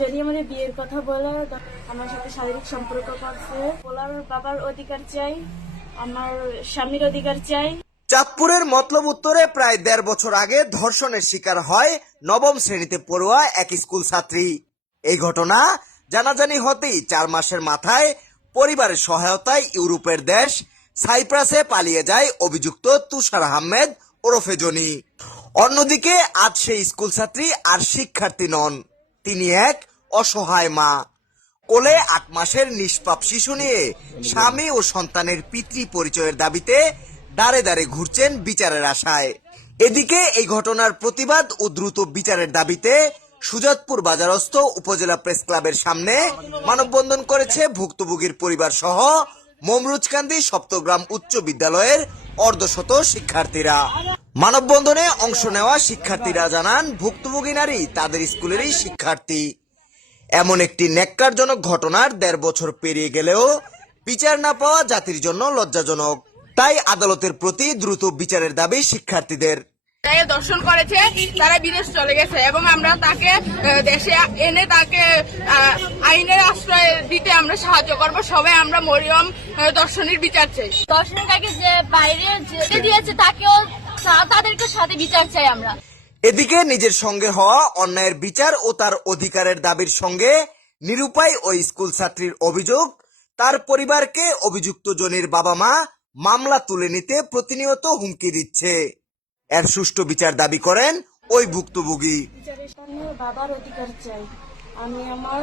যদি আমাদের বিয়ের কথা বলে আমার সাথে শারীরিক সম্পর্ক করছে, বলার বাবার অধিকার চাই, আমার স্বামীর অধিকার চাই। চাঁদপুরের মতলব উত্তরে প্রায় ১.৫ বছর আগে ধর্ষণের শিকার হয় নবম শ্রেণীতে পড়ুয়া এক স্কুল ছাত্রী। এই ঘটনা জানাজানি হতেই ৪ মাসের মাথায় পরিবারের সহায়তায় ইউরোপের দেশ সাইপ্রাসে পালিয়ে যায় অভিযুক্ত তুষার আহমেদ ওরফে জনি। অন্যদিকে আজ সেই স্কুল ছাত্রী আর শিক্ষার্থী নন, তিনি এক অসহায় মা। কোলে ৮ মাসের নিষ্পাপ শিশু নিয়ে স্বামী ও সন্তানের পিতৃ পরিচয়ের দাবিতে দাঁড়ে দাঁড়ে ঘুরছেন বিচারের আশায়। এদিকে এই ঘটনার প্রতিবাদ ও দ্রুত বিচারের দাবিতে সুজাতপুর বাজারস্থ উপজেলা প্রেস ক্লাবের সামনে মানববন্ধন করেছে ভুক্তভোগীর পরিবার সহ মমরুজকান্দি সপ্তগ্রাম উচ্চ বিদ্যালয়ের অর্ধশত শিক্ষার্থীরা। মানববন্ধনে অংশ নেওয়া শিক্ষার্থীরা জানান, ভুক্তভোগী নারী তাদের স্কুলেরই শিক্ষার্থী। এমন একটি ন্যাক্কারজনক ঘটনার ১.৫ বছর পেরিয়ে গেলেও বিচার না পাওয়া জাতির জন্য লজ্জাজনক। তাই আদালতের প্রতি দ্রুত বিচারের দাবি শিক্ষার্থীদের। দর্শন করেছে, তারা বিদেশ চলে গেছে এবং আমরা তাকে দেশে এনে তাকে আইনের আশ্রয় দিতে আমরা সাহায্য করব। সবাই আমরা মরিয়ম দর্শনের বিচার চাই। দর্শনটাকে যে বাইরে যেতে দিয়েছে তাকেও তাদেরকে সাথে বিচার চাই আমরা। এদিকে নিজের সঙ্গে হওয়া অন্যায়ের বিচার ও তার অধিকারের দাবির সঙ্গে নিরুপায় ওই স্কুল ছাত্রীর অভিযোগ, তার পরিবারকে অভিযুক্ত জনির বাবা মা মামলা তুলে নিতে প্রতিনিয়ত হুমকি দিচ্ছে। এর সুষ্ঠু বিচার দাবি করেন ওই ভুক্তভোগী। বিচারের সামনে বাবার অধিকার চাই, আমি আমার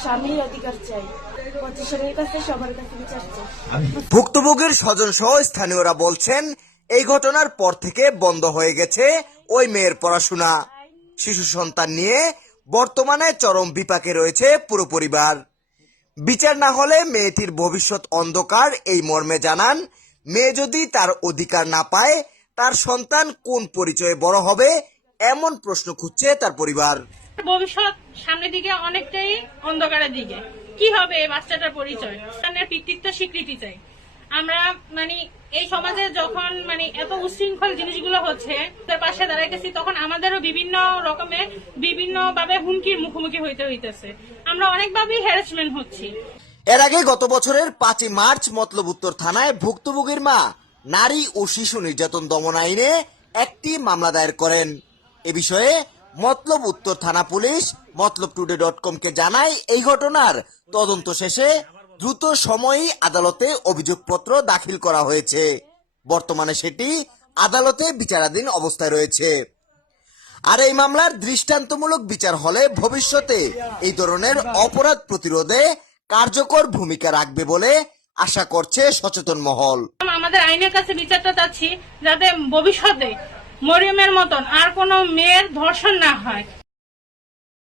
স্বামীর অধিকার চাই, প্রতিষ্ঠানের কাছে সবার কাছে বিচার চাই। ভুক্তভোগীর স্বজন সহ স্থানীয়রা বলছেন, এই ঘটনার পর থেকে বন্ধ হয়ে গেছে ওই মেয়ের পড়াশোনা। শিশু সন্তান নিয়ে বর্তমানে চরম বিপাকে রয়েছে পুরো পরিবার। বিচার না হলে মেয়েটির ভবিষ্যৎ অন্ধকার, এই মর্মে জানান, মেয়ে যদি তার অধিকার না পায় তার সন্তান কোন পরিচয়ে বড় হবে, এমন প্রশ্ন খুঁজছে তার পরিবার। ভবিষ্যৎ সামনের দিকে অনেকটাই অন্ধকারের দিকে। কি হবে এই বাচ্চাটার পরিচয়? তার পিতৃত্ব স্বীকৃতি চাই আমরা। এই সমাজে যখন এত উশৃঙ্খল জিনিসগুলো হচ্ছে, তার পাশে দাঁড়াইতেছি, তখন আমাদেরও বিভিন্ন রকমের বিভিন্ন ভাবে হুমকির মুখোমুখি হইতেছে। আমরা অনেকভাবেই হ্যারাসমেন্ট হচ্ছি। এর আগে গত বছরের ৫ই মার্চ মতলব উত্তর থানায় ভুক্তভোগীর মা নারী ও শিশু নির্যাতন দমন আইনে একটি মামলা দায়ের করেন। এ বিষয়ে মতলব উত্তর থানা পুলিশ মতলবটুডে.com-কে জানায়, এই ঘটনার তদন্ত শেষে দ্রুত সময়েই আদালতে অভিযোগপত্র দাখিল করা হয়েছে। বর্তমানে সেটি আদালতে বিচারাধীন অবস্থায় রয়েছে। আর এই মামলার দৃষ্টান্তমূলক বিচার হলে ভবিষ্যতে এই ধরনের অপরাধ প্রতিরোধে কার্যকর ভূমিকা রাখবে বলে আশা করছে সচেতন মহল। আমাদের আইনের কাছে বিচারটা চাচ্ছি, যাতে ভবিষ্যতে মরিয়মের মতন আর কোনো মেয়ের ধর্ষণ না হয়।